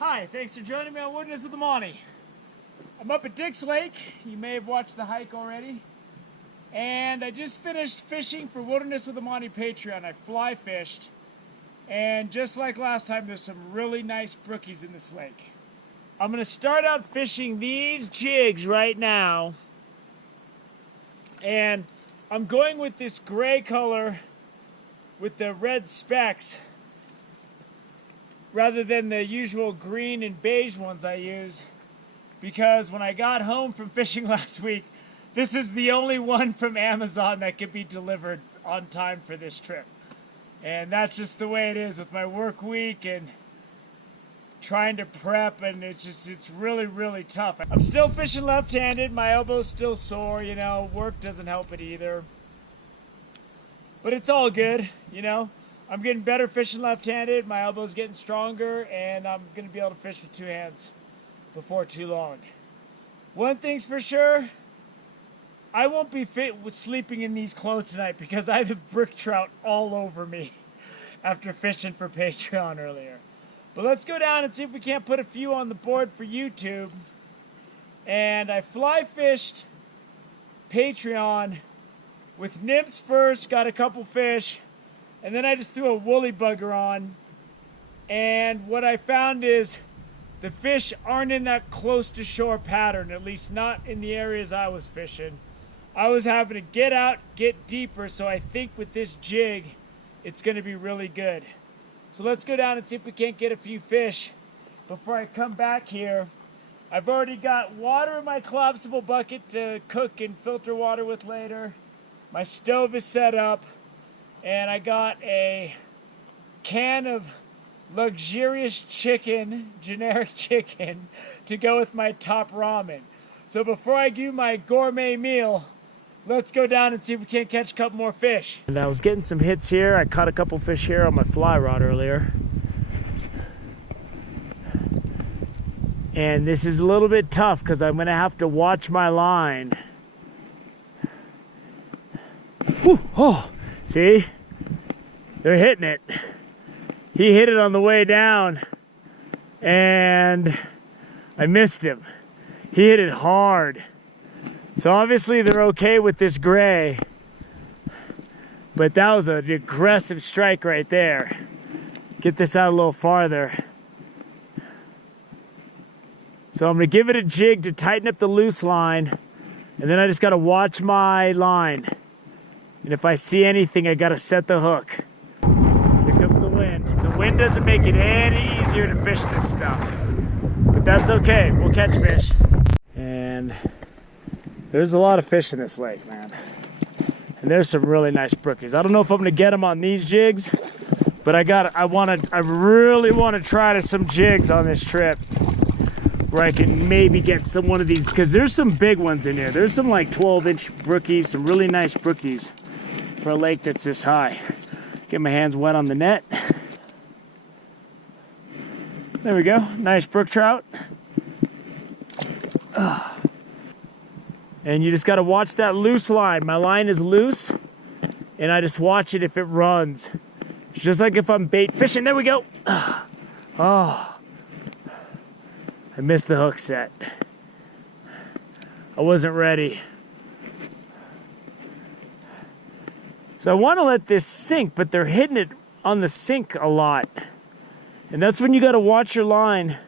Hi, thanks for joining me on Wilderness with the Monty. I'm up at Dick's Lake. You may have watched the hike already. And I just finished fishing for Wilderness with the Monty Patreon. I fly fished. And just like last time, there's some really nice brookies in this lake. I'm going to start out fishing these jigs right now. And I'm going with this gray color with the red specks, rather than the usual green and beige ones I use, because when I got home from fishing last week, this is the only one from Amazon that could be delivered on time for this trip. And that's just the way it is with my work week and trying to prep, and it's really, really tough. I'm still fishing left-handed, my elbow's still sore, you know, work doesn't help it either. But it's all good, you know. I'm getting better fishing left-handed, my elbow's getting stronger, and I'm going to be able to fish with two hands before too long. One thing's for sure, I won't be fit with sleeping in these clothes tonight because I have brook trout all over me after fishing for Patreon earlier. But let's go down and see if we can't put a few on the board for YouTube. And I fly fished Patreon with nymphs first, got a couple fish. And then I just threw a woolly bugger on, and what I found is the fish aren't in that close to shore pattern, at least not in the areas I was fishing. I was having to get out, get deeper, so I think with this jig, it's going to be really good. So let's go down and see if we can't get a few fish before I come back here. I've already got water in my collapsible bucket to cook and filter water with later. My stove is set up. And I got a can of luxurious chicken, generic chicken, to go with my top ramen. So before I do my gourmet meal, let's go down and see if we can't catch a couple more fish. And I was getting some hits here. I caught a couple fish here on my fly rod earlier. And this is a little bit tough because I'm going to have to watch my line. Whew, oh. See? They're hitting it. He hit it on the way down, and I missed him. He hit it hard. So obviously they're okay with this gray, but that was an aggressive strike right there. Get this out a little farther. So I'm going to give it a jig to tighten up the loose line, and then I just got to watch my line. And if I see anything, I gotta set the hook. Here comes the wind. The wind doesn't make it any easier to fish this stuff. But that's okay, we'll catch fish. And there's a lot of fish in this lake, man. And there's some really nice brookies. I don't know if I'm gonna get them on these jigs, but I really wanna try some jigs on this trip where I can maybe get one of these, because there's some big ones in here. There's some like 12-inch brookies, some really nice brookies for a lake that's this high. Get my hands wet on the net. There we go, nice brook trout. And you just gotta watch that loose line. My line is loose, and I just watch it if it runs. It's just like if I'm bait fishing. There we go. Oh, I missed the hook set. I wasn't ready. So I want to let this sink, but they're hitting it on the sink a lot. And that's when you got to watch your line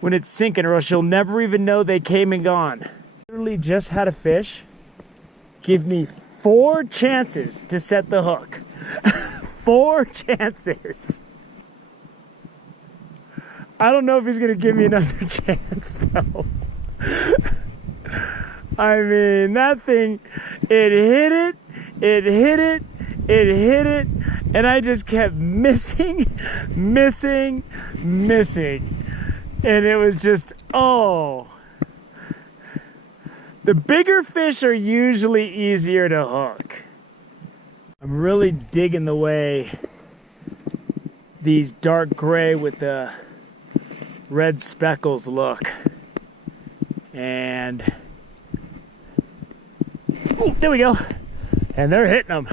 when it's sinking, or else you'll never even know they came and gone. Literally just had a fish give me 4 chances to set the hook. 4 chances. I don't know if he's going to give me another chance, though. I mean, that thing, it hit it, it hit it, it hit it, and I just kept missing. And it was just, oh. The bigger fish are usually easier to hook. I'm really digging the way these dark gray with the red speckles look. And oh, there we go. And they're hitting them.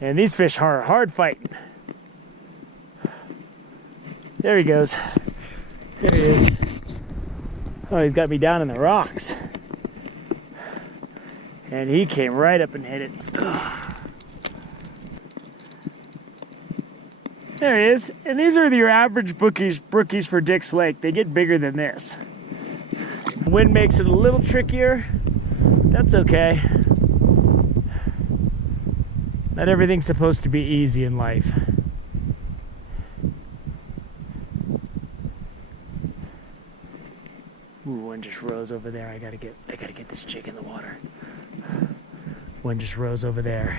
And these fish are hard fighting. There he goes. There he is. Oh, he's got me down in the rocks. And he came right up and hit it. There he is. And these are your average brookies for Dick's Lake. They get bigger than this. Wind makes it a little trickier. That's okay. Not everything's supposed to be easy in life. Ooh, one just rose over there. I gotta get this jig in the water. One just rose over there.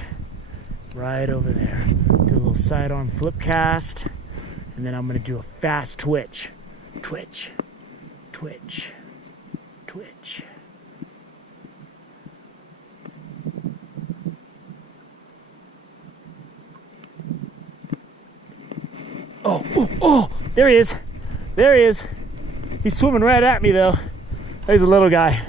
Right over there. Do a little sidearm flip cast, and then I'm gonna do a fast twitch. Twitch, twitch, twitch. Oh, oh, oh, there he is. There he is. He's swimming right at me though. He's a little guy.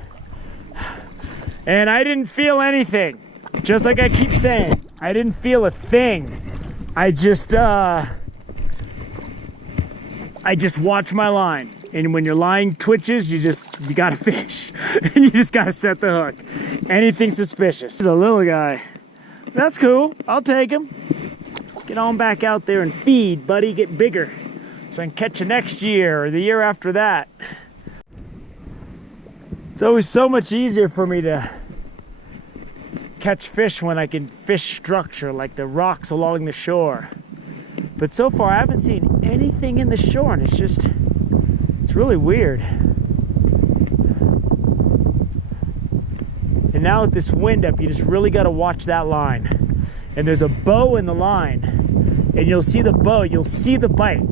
And I didn't feel anything. Just like I keep saying, I didn't feel a thing. I just watch my line. And when your line twitches, you gotta fish. And you just gotta set the hook. Anything suspicious. He's a little guy. That's cool, I'll take him. Get on back out there and feed, buddy, get bigger. So I can catch you next year or the year after that. It's always so much easier for me to catch fish when I can fish structure, like the rocks along the shore. But so far I haven't seen anything in the shore, and it's really weird. And now with this wind up, you just really gotta watch that line. And there's a bow in the line, and you'll see the bow, you'll see the bite.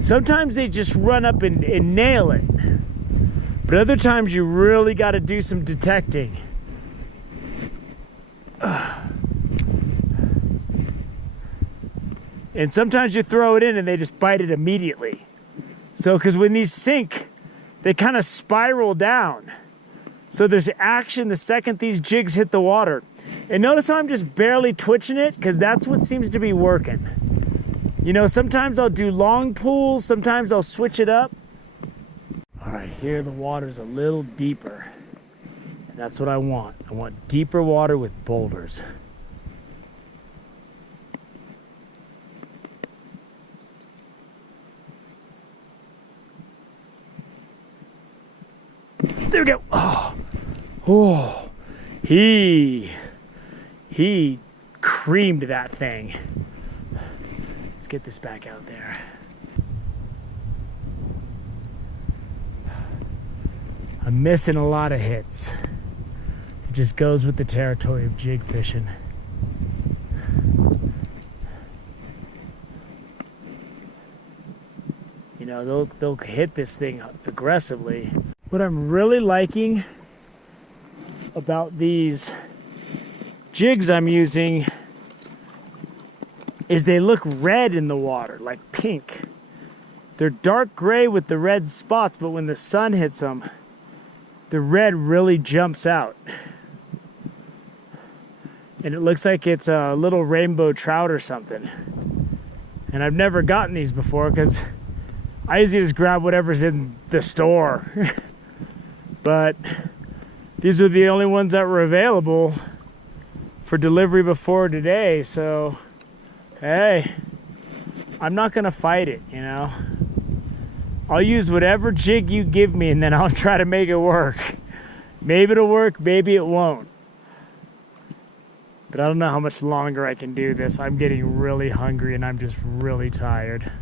Sometimes they just run up and nail it. But other times you really gotta do some detecting. And sometimes you throw it in and they just bite it immediately. So, because when these sink, they kind of spiral down. So there's action the second these jigs hit the water. And notice how I'm just barely twitching it, because that's what seems to be working. You know, sometimes I'll do long pulls, sometimes I'll switch it up. All right, here the water's a little deeper. And that's what I want. I want deeper water with boulders. There we go. Oh, he creamed that thing. Let's get this back out there. I'm missing a lot of hits. It just goes with the territory of jig fishing. You know, they'll hit this thing aggressively. What I'm really liking about these jigs I'm using is they look red in the water, like pink. They're dark gray with the red spots, but when the sun hits them, the red really jumps out. And it looks like it's a little rainbow trout or something. And I've never gotten these before because I usually just grab whatever's in the store. But these are the only ones that were available for delivery before today, so hey, I'm not gonna fight it, you know. I'll use whatever jig you give me and then I'll try to make it work. Maybe it'll work, maybe it won't. But I don't know how much longer I can do this. I'm getting really hungry and I'm just really tired.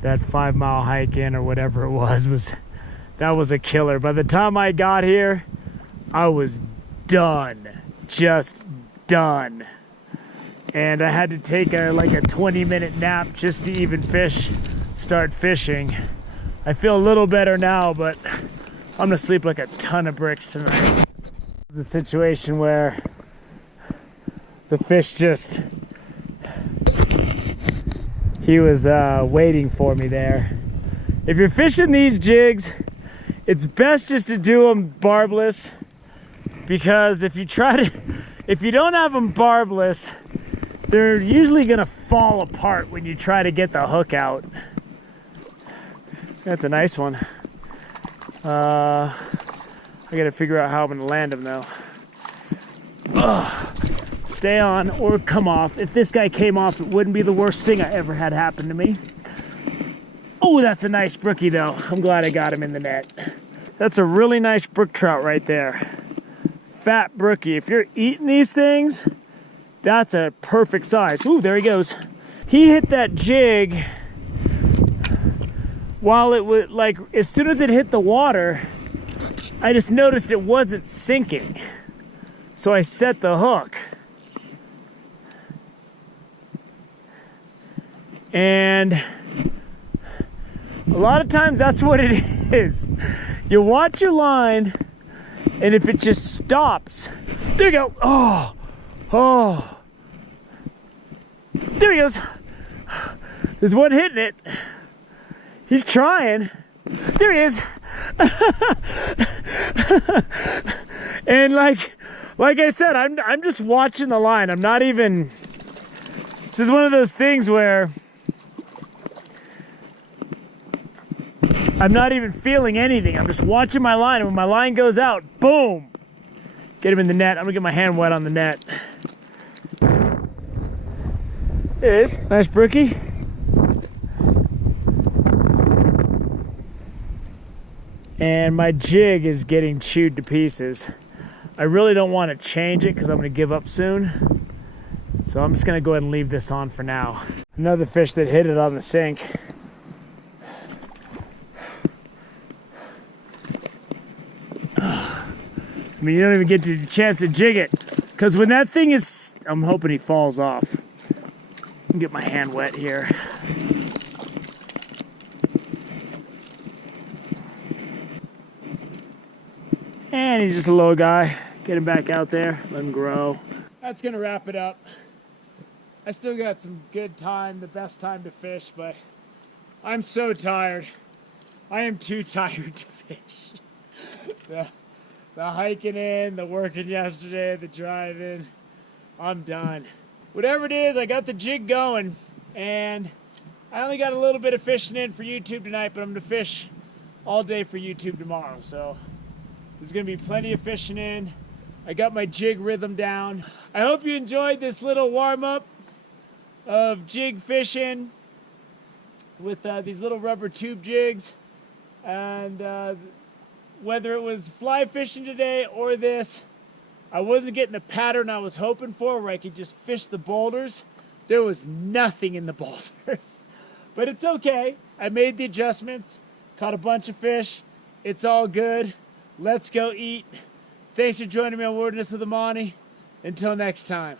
That 5-mile hike in or whatever it was that was a killer. By the time I got here, I was done, just done. And I had to take like a 20-minute nap just to even start fishing. I feel a little better now, but I'm gonna sleep like a ton of bricks tonight. It's a situation where the fish he was waiting for me there. If you're fishing these jigs, it's best just to do them barbless, because if you don't have them barbless, They're usually gonna fall apart when you try to get the hook out. That's a nice one. I gotta figure out how I'm gonna land him though. Ugh. Stay on or come off. If this guy came off, it wouldn't be the worst thing I ever had happen to me. Oh, that's a nice brookie though. I'm glad I got him in the net. That's a really nice brook trout right there. Fat brookie. If you're eating these things, that's a perfect size. Ooh, there he goes. He hit that jig while it was like, as soon as it hit the water, I just noticed it wasn't sinking. So I set the hook. And a lot of times that's what it is. You watch your line, and if it just stops, there you go. Oh, oh. There he goes. There's one hitting it. He's trying. There he is. And like I said, I'm just watching the line. I'm not even. This is one of those things where I'm not even feeling anything. I'm just watching my line, and when my line goes out, boom! Get him in the net. I'm gonna get my hand wet on the net. There it is. Nice brookie. And my jig is getting chewed to pieces. I really don't want to change it because I'm gonna give up soon. So I'm just gonna go ahead and leave this on for now. Another fish that hit it on the sink. I mean, you don't even get the chance to jig it. Because when that thing is, I'm hoping he falls off. Get my hand wet here. And he's just a little guy. Get him back out there, let him grow. That's gonna wrap it up. I still got some good time, the best time to fish, but I'm so tired. I am too tired to fish. The hiking in, the working yesterday, the driving, I'm done. Whatever it is, I got the jig going, and I only got a little bit of fishing in for YouTube tonight, but I'm gonna fish all day for YouTube tomorrow, so there's gonna be plenty of fishing in. I got my jig rhythm down. I hope you enjoyed this little warm-up of jig fishing with these little rubber tube jigs, and whether it was fly fishing today or this, I wasn't getting the pattern I was hoping for where I could just fish the boulders. There was nothing in the boulders. But it's okay. I made the adjustments, caught a bunch of fish. It's all good. Let's go eat. Thanks for joining me on Wilderness with Amani. Until next time.